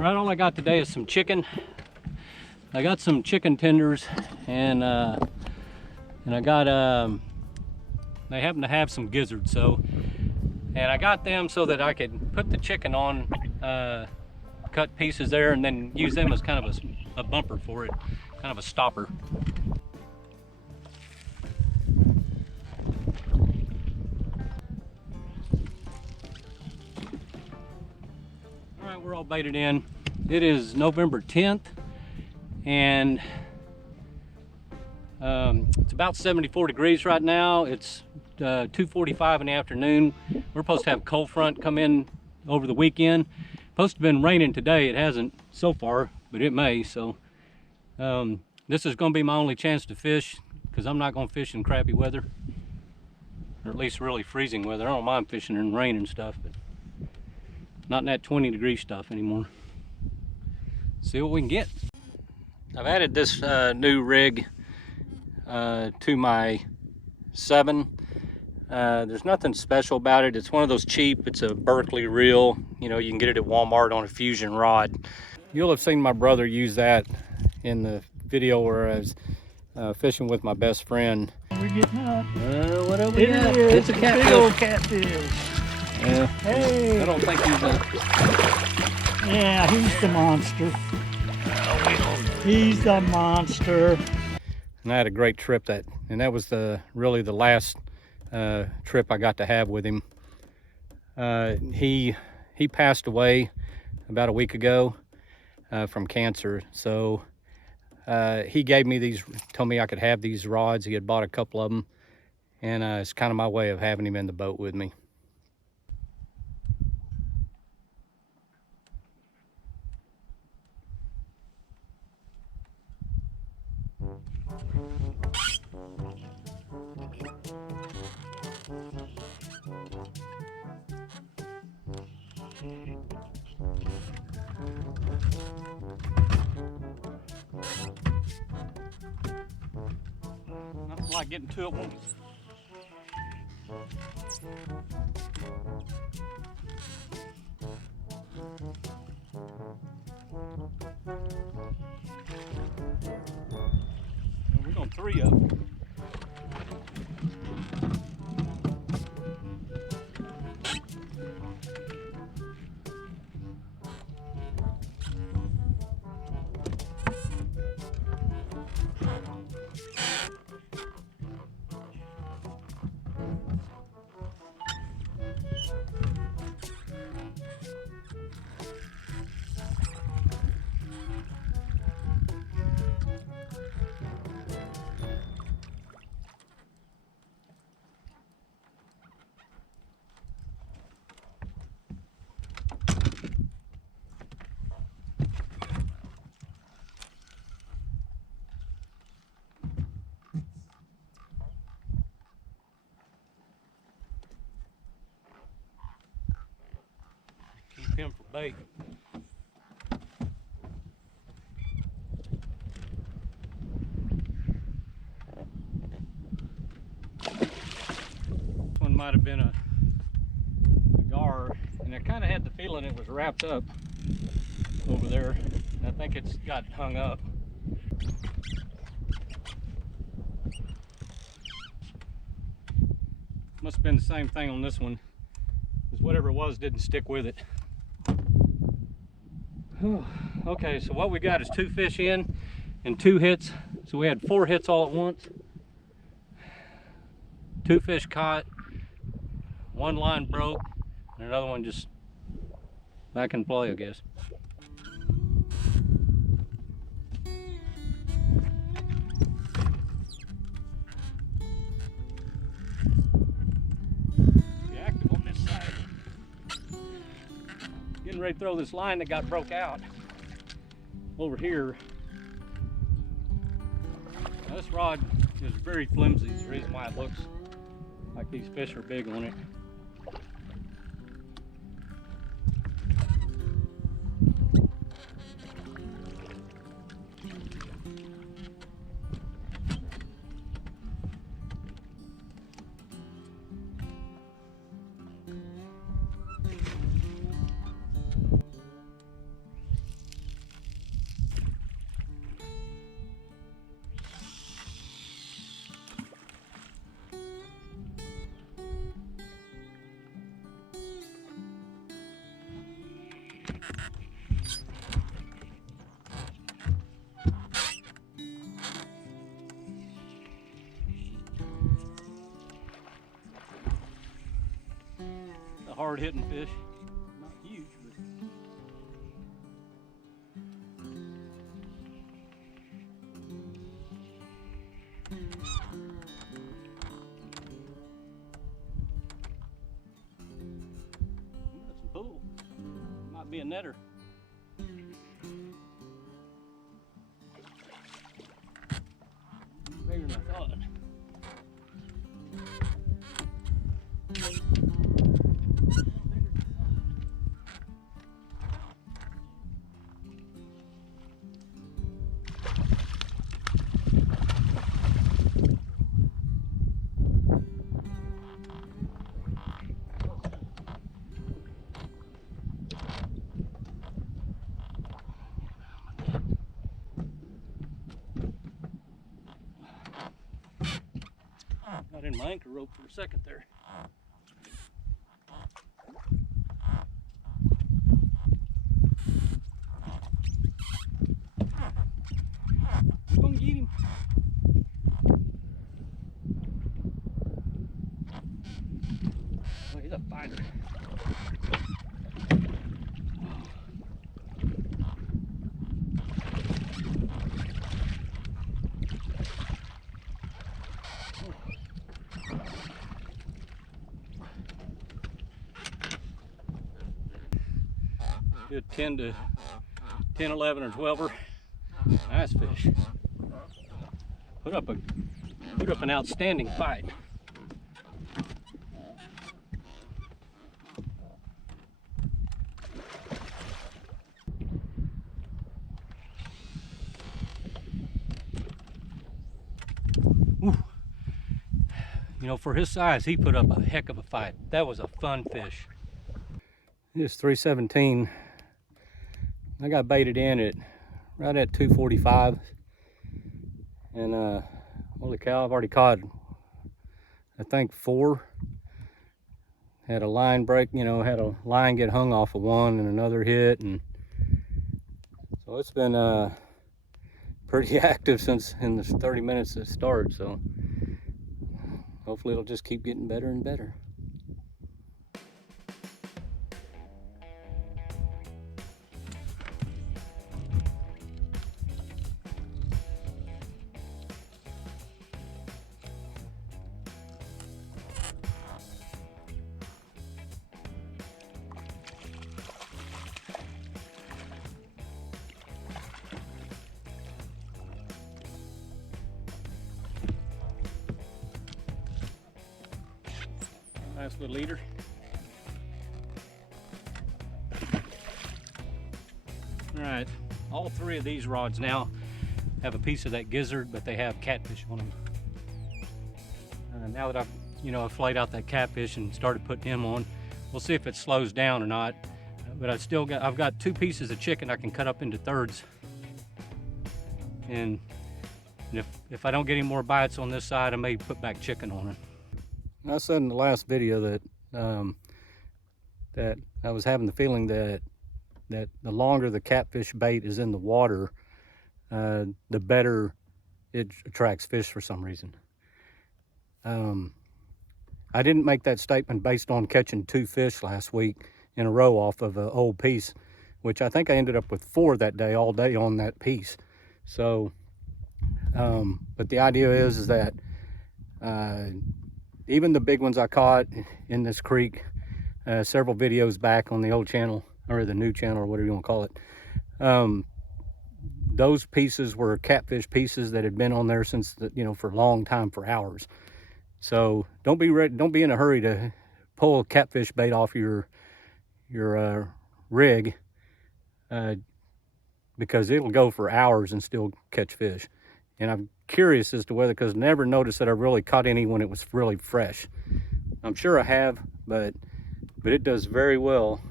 Right, all I got today is some chicken. I got some chicken tenders, and I got they happen to have some gizzards, and I got them so that I could put the chicken on cut pieces there, and then use them as kind of a bumper for it, kind of a stopper. All right, we're all baited in. It is November 10th, and it's about 74 degrees right now. It's 2:45 in the afternoon. We're supposed to have a cold front come in over the weekend. Supposed to have been raining today. It hasn't so far, but it may. So this is going to be my only chance to fish, because I'm not going to fish in crappy weather, or at least really freezing weather. I don't mind fishing in rain and stuff, but not in that 20-degree stuff anymore. See what we can get. I've added this new rig to my 7. There's nothing special about it. It's one of those cheap, it's a Berkeley reel. You know, you can get it at Walmart on a fusion rod. You'll have seen my brother use that in the video where I was fishing with my best friend. We're getting up. What are we at? It's a catfish. Big old catfish. Yeah. Hey. I don't think he's Yeah, he's the monster. He's the monster. And I had a great trip and that was really the last trip I got to have with him. He passed away about a week ago from cancer. So he gave me these, told me I could have these rods. He had bought a couple of them, and it's kind of my way of having him in the boat with me. Nothing like getting to it once. We're going 3 up. Keep him for bait. This one might have been a gar, and I kind of had the feeling it was wrapped up over there. I think it's got hung up. Must have been the same thing on this one, because whatever it was didn't stick with it. Okay, so what we got is 2 fish in and 2 hits. So we had 4 hits all at once. 2 fish caught, 1 line broke, and another one just back in play, I guess. Be active on this side. Getting ready to throw this line that got broke out over here. Now, this rod is very flimsy. Is the reason why it looks like these fish are big on it. A hard-hitting fish. Not huge, but got some pool. Might be a netter. Bigger than I thought. Got in my anchor rope for a second there. We're gonna get him. Oh, he's a fighter. Good 10, 11 or 12er. Nice fish. Put up an outstanding fight. Ooh. You know, for his size, he put up a heck of a fight. That was a fun fish. It's 317. I got baited in at right at 245, and holy cow, I've already caught, I think, 4. Had a line break, you know, had a line get hung off of one and another hit, and so it's been pretty active since in the 30 minutes to start. So hopefully it'll just keep getting better and better. Nice little leader. All right, all 3 of these rods now have a piece of that gizzard, but they have catfish on them. Now that I've flayed out that catfish and started putting him on, we'll see if it slows down or not. But I've got 2 pieces of chicken I can cut up into thirds, and if I don't get any more bites on this side, I may put back chicken on it. I said in the last video that that I was having the feeling that the longer the catfish bait is in the water, the better it attracts fish for some reason. I didn't make that statement based on catching 2 fish last week in a row off of an old piece, which I think I ended up with 4 that day, all day on that piece. So, but the idea is that even the big ones I caught in this creek several videos back on the old channel, or the new channel, or whatever you want to call it, those pieces were catfish pieces that had been on there since for a long time, for hours. So don't be in a hurry to pull catfish bait off your rig, because it'll go for hours and still catch fish. And I'm curious as to whether, because I never noticed that I really caught any when it was really fresh. I'm sure I have, but it does very well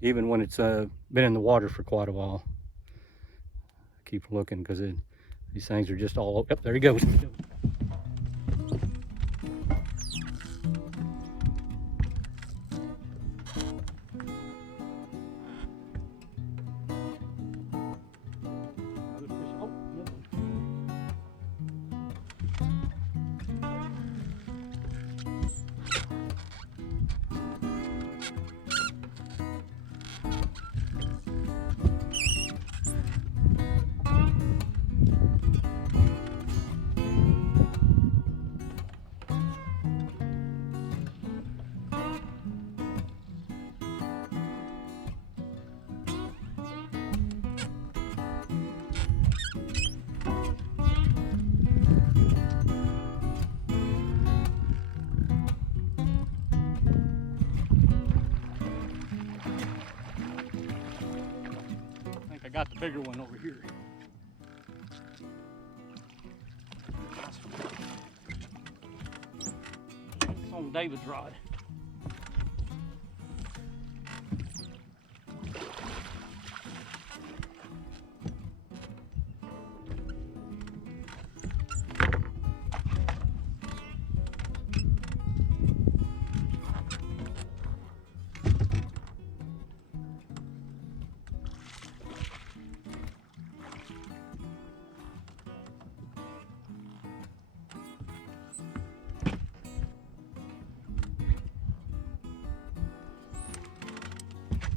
even when it's been in the water for quite a while. Keep looking, because these things are just all, yep, there he goes. got the bigger one over here. It's on David's rod.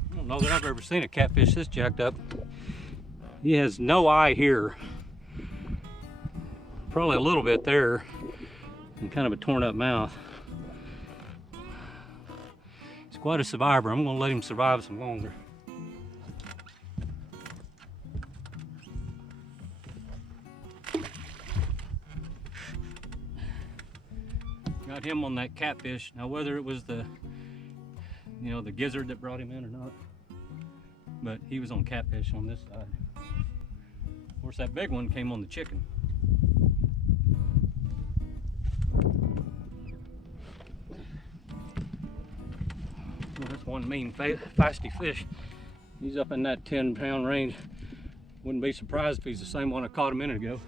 I don't know that I've ever seen a catfish this jacked up. He has no eye here. Probably a little bit there, and kind of a torn up mouth. He's quite a survivor. I'm gonna let him survive some longer. Got him on that catfish. Now whether it was the the gizzard that brought him in or not, but he was on catfish on this side. Of course, that big one came on the chicken. Well, that's one mean, feisty fish. He's up in that 10-pound range. Wouldn't be surprised if he's the same one I caught a minute ago.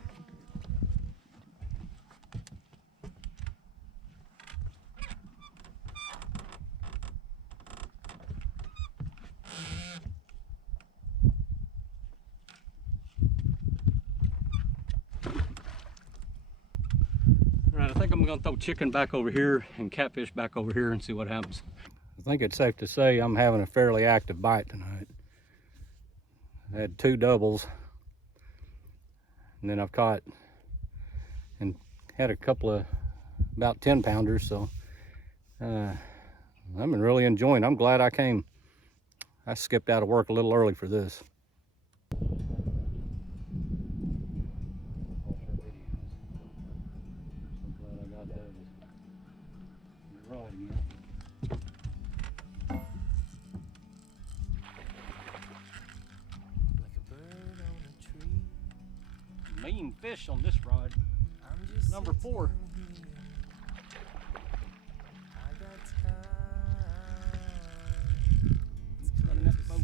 Alright, I think I'm going to throw chicken back over here and catfish back over here and see what happens. I think it's safe to say I'm having a fairly active bite tonight. I had 2 doubles, and then I've caught and had a couple of about 10-pounders, so I've been really enjoying it. I'm glad I came. I skipped out of work a little early for this. Mean fish on this rod. Number 4. Running at the boat.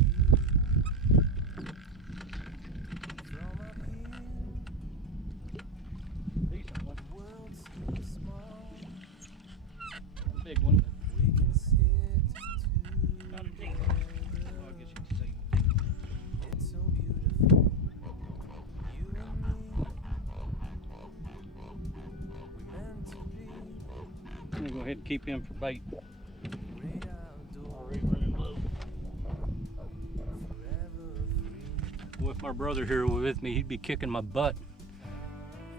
Decent one. Big one. Not a deep one. Well, I guess you can see. I'm gonna go ahead and keep him for bait. Well, if my brother here were with me, he'd be kicking my butt.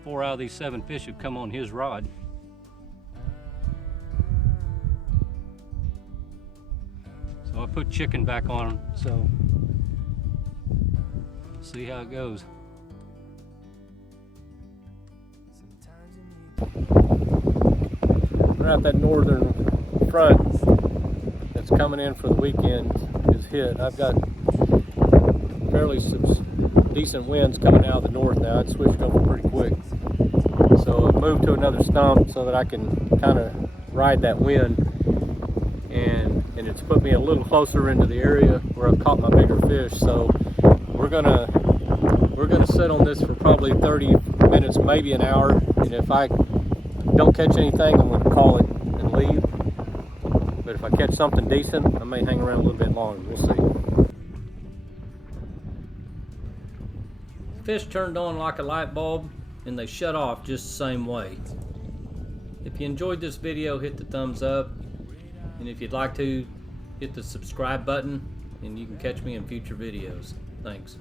4 out of these 7 fish would come on his rod. So I put chicken back on, so see how it goes. Right, that northern front that's coming in for the weekend is hit. I've got fairly decent winds coming out of the north now. It's switched over pretty quick. So I've moved to another stump so that I can kind of ride that wind. And it's put me a little closer into the area where I've caught my bigger fish. So we're gonna sit on this for probably 30 minutes, maybe an hour. And if I don't catch anything, I'm going to call it and leave. But if I catch something decent, I may hang around a little bit longer. We'll see. Fish turned on like a light bulb, and they shut off just the same way. If you enjoyed this video, hit the thumbs up. And if you'd like to, hit the subscribe button, and you can catch me in future videos. Thanks.